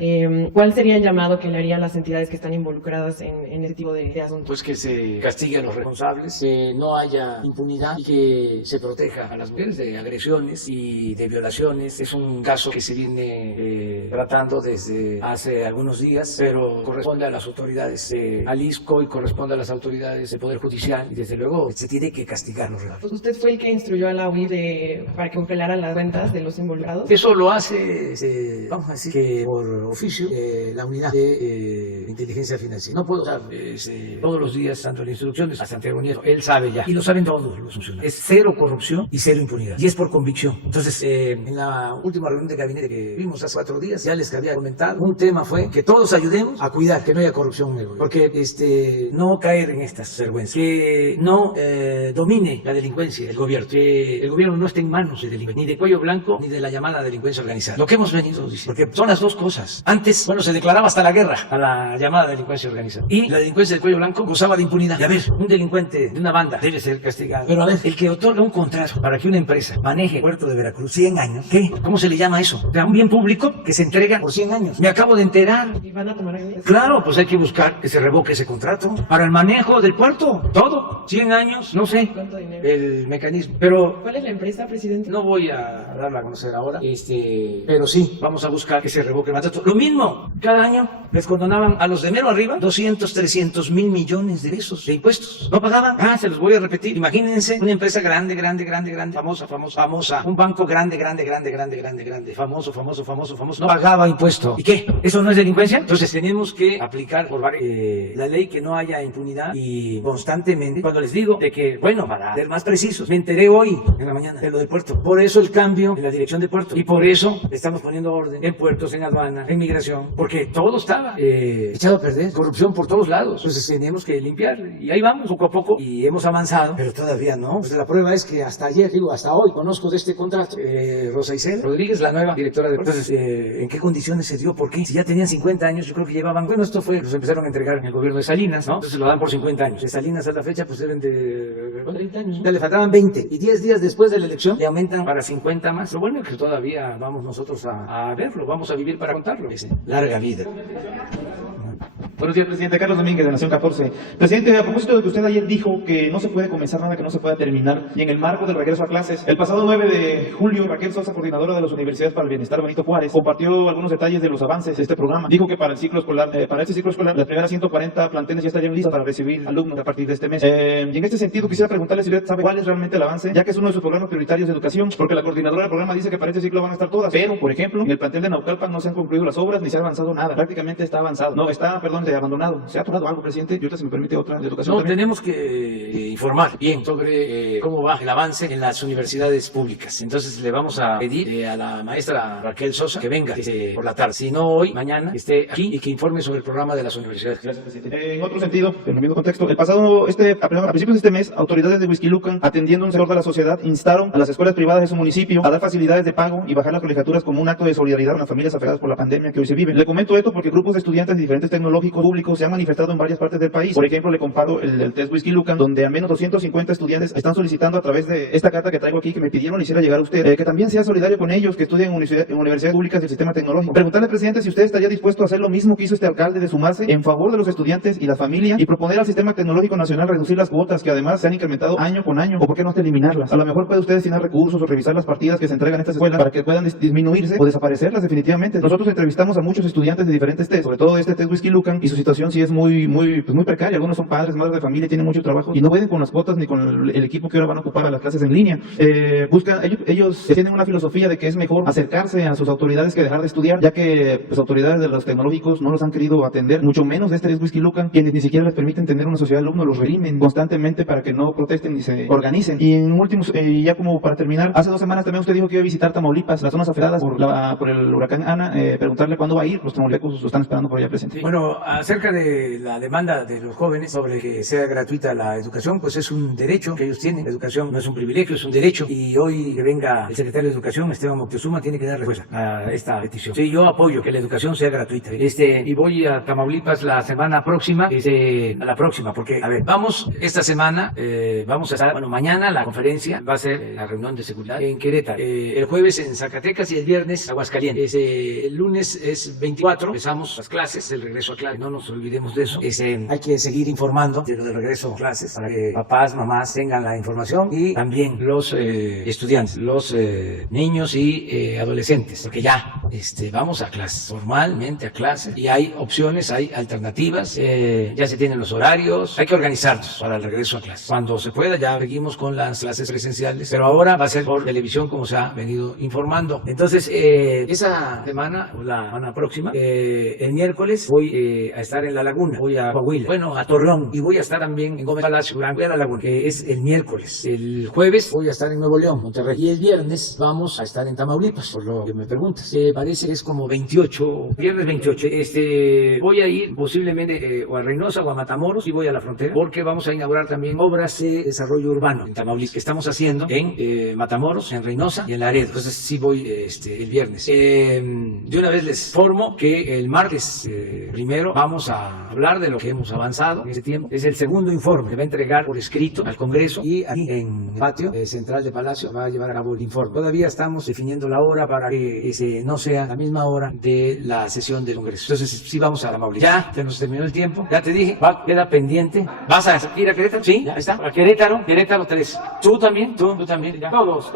¿Cuál sería el llamado que le harían las entidades que están involucradas en este tipo de asuntos? Pues que se castigue a los responsables, que no haya impunidad y que se proteja a las mujeres de agresiones y de violaciones. Es un caso que se viene tratando desde hace algunos días, pero corresponde a las autoridades de Jalisco y corresponde a las autoridades del Poder Judicial y desde luego se tiene que castigar los responsables. Pues usted fue el que instruyó a la UIF para que congelaran las cuentas de los involucrados. Eso lo hace, vamos a decir, que por oficio, la unidad de inteligencia financiera. No puedo dar todos los días dando instrucciones a Santiago Nieto. Él sabe ya, y lo saben todos los funcionarios. Es cero corrupción y cero impunidad. Y es por convicción. Entonces, en la última reunión de gabinete que vimos hace 4 días, ya les había comentado, un tema fue que todos ayudemos a cuidar que no haya corrupción en el gobierno. Porque no caer en estas vergüenzas. Que no domine la delincuencia el gobierno. Que el gobierno no esté en manos de delincuentes, ni de cuello blanco, ni de la llamada delincuencia organizada. Lo que hemos venido diciendo. Porque son las dos cosas. Antes, bueno, se declaraba hasta la guerra a la llamada delincuencia organizada. Y la delincuencia del cuello blanco gozaba de impunidad. Y a ver, un delincuente de una banda debe ser castigado. Pero a ver, el que otorga un contrato para que una empresa maneje el puerto de Veracruz 100 años, ¿qué? ¿Cómo se le llama eso? O sea, un bien público que se entrega por 100 años. Me acabo de enterar. ¿Y van a tomar medidas? Claro, pues hay que buscar que se revoque ese contrato. Para el manejo del puerto, todo. 100 años, no sé. ¿Cuánto dinero? El mecanismo. Pero ¿Cuál es la empresa, presidente? no voy a darla a conocer ahora, pero sí, vamos a buscar que se revoque el mandato. Lo mismo, cada año les condonaban a los de mero arriba 200, 300 mil millones de pesos de impuestos. No pagaban. Se los voy a repetir. Imagínense una empresa grande, famosa, un banco grande, famoso, no pagaba impuesto. ¿Y qué? ¿Eso no es delincuencia? Entonces tenemos que aplicar por la ley, que no haya impunidad y constantemente, cuando les digo de que, bueno, para ser más precisos, me enteré hoy en la mañana de lo del puerto. Por eso el cambio en la dirección de puerto y por eso estamos poniendo orden en puertos, en aduana, en migración, porque todo estaba echado a perder, corrupción por todos lados. Entonces tenemos que limpiar y ahí vamos poco a poco y hemos avanzado, pero todavía no. Pues la prueba es que hasta ayer, hasta hoy, conozco de este contrato Rosa Isela Rodríguez, la nueva directora de puertos. Entonces, ¿en qué condiciones se dio? ¿Por qué? Si ya tenían 50 años, yo creo que llevaban, bueno, esto fue, los empezaron a entregar en el gobierno de Salinas, ¿no? Entonces lo dan por 50 años. De Salinas a la fecha, pues deben de 30 años. Ya le faltaban 20 y 10 días después de la elección le aumentan para 50 más. Lo bueno es que todavía vamos nosotros a verlo, vamos a vivir para contarlo. Larga vida. Buenos días, presidente. Carlos Domínguez, de Nación 14. Presidente, a propósito de que usted ayer dijo que no se puede comenzar nada que no se pueda terminar, y en el marco del regreso a clases, el pasado 9 de julio, Raquel Sosa, coordinadora de las Universidades para el Bienestar Benito Juárez, compartió algunos detalles de los avances de este programa. Dijo que para el ciclo escolar, este ciclo escolar, las primeras 140 planteles ya estarían listas para recibir alumnos a partir de este mes. Y en este sentido, quisiera preguntarle si usted sabe cuál es realmente el avance, ya que es uno de sus programas prioritarios de educación, porque la coordinadora del programa dice que para este ciclo van a estar todas, pero, por ejemplo, en el plantel de Naucalpan no se han concluido las obras ni se ha avanzado nada. Prácticamente está avanzado. No, está, perdón, abandonado. ¿Se ha atorado algo, presidente? Y ahorita, si me permite, otra de educación. No, también. tenemos que informar bien sobre cómo va el avance en las universidades públicas. Entonces le vamos a pedir a la maestra Raquel Sosa que venga por la tarde. Si no hoy, mañana, que esté aquí y que informe sobre el programa de las universidades. Gracias, presidente. En otro sentido, en el mismo contexto, el pasado, a principios de este mes, autoridades de Huixquilucan, atendiendo un sector de la sociedad, instaron a las escuelas privadas de su municipio a dar facilidades de pago y bajar las colegiaturas como un acto de solidaridad con las familias afectadas por la pandemia que hoy se vive. Le comento esto porque grupos de estudiantes de diferentes tecnológicos públicos se han manifestado en varias partes del país. Por ejemplo, le comparo el test Huixquilucan, donde al menos 250 estudiantes están solicitando a través de esta carta que traigo aquí, que me pidieron hiciera llegar a usted, que también sea solidario con ellos que estudian en universidades públicas del sistema tecnológico. Preguntarle, presidente, si usted estaría dispuesto a hacer lo mismo que hizo este alcalde, de sumarse en favor de los estudiantes y la familia y proponer al sistema tecnológico nacional reducir las cuotas que además se han incrementado año con año, o por qué no hasta eliminarlas. A lo mejor puede usted destinar recursos o revisar las partidas que se entregan a estas escuelas para que puedan disminuirse o desaparecerlas definitivamente. Nosotros entrevistamos a muchos estudiantes de diferentes test, sobre todo de este test Huixquilucan, y su situación sí es muy precaria. Algunos son padres, madres de familia, tienen mucho trabajo y no pueden con las cuotas ni con el equipo que ahora van a ocupar a las clases en línea. Ellos tienen una filosofía de que es mejor acercarse a sus autoridades que dejar de estudiar, ya que pues autoridades de los tecnológicos no los han querido atender, mucho menos de este Whisky Lucan, quienes ni siquiera les permiten tener una sociedad de alumnos, los reprimen constantemente para que no protesten ni se organicen. Y en últimos, ya como para terminar, hace 2 semanas también usted dijo que iba a visitar Tamaulipas, las zonas afectadas por el huracán Ana, preguntarle cuándo va a ir, los tamaulipecos lo están esperando por allá presente. Bueno, acerca de la demanda de los jóvenes sobre que sea gratuita la educación, pues es un derecho que ellos tienen. La educación no es un privilegio, es un derecho. Y hoy que venga el secretario de Educación, Esteban Moctezuma, tiene que dar respuesta a esta petición. Sí, yo apoyo que la educación sea gratuita. Y voy a Tamaulipas la semana próxima, a la próxima, porque, a ver, esta semana, vamos a estar, bueno, mañana la conferencia va a ser la reunión de seguridad en Querétaro, el jueves en Zacatecas y el viernes Aguascalientes. El lunes es 24, empezamos las clases, el regreso a clases, no nos olvidemos de eso. Hay que seguir informando de lo del regreso a clases para que papás, mamás tengan la información y también los estudiantes, los niños y adolescentes, porque ya vamos a clases, formalmente a clases, y hay opciones, hay alternativas, ya se tienen los horarios, hay que organizarnos para el regreso a clases. Cuando se pueda ya seguimos con las clases presenciales, pero ahora va a ser por televisión como se ha venido informando. Entonces, esa semana, o la semana próxima, el miércoles voy a estar en La Laguna, voy a Coahuila, bueno, a Torreón, y voy a estar también en Gómez Palacio, voy a La Laguna, que es el miércoles. El jueves voy a estar en Nuevo León, Monterrey, y el viernes vamos a estar en Tamaulipas, por lo que me preguntas. Parece que es como 28, viernes 28. Voy a ir posiblemente o a Reynosa o a Matamoros, y voy a la frontera, porque vamos a inaugurar también obras de desarrollo urbano en Tamaulipas, que estamos haciendo en Matamoros, en Reynosa y en Laredo. Entonces sí voy el viernes. De una vez les informo que el martes primero vamos a hablar de lo que hemos avanzado en este tiempo. Es el segundo informe que va a entregar por escrito al Congreso, y aquí en el patio central de Palacio va a llevar a cabo el informe. Todavía estamos definiendo la hora para que no sea la misma hora de la sesión del Congreso. Entonces sí vamos a Tamaulipas. Ya se nos terminó el tiempo. Ya te dije, queda pendiente. ¿Vas a ir a Querétaro? Sí, ya está. A Querétaro 3. Tú también, ya. Todos.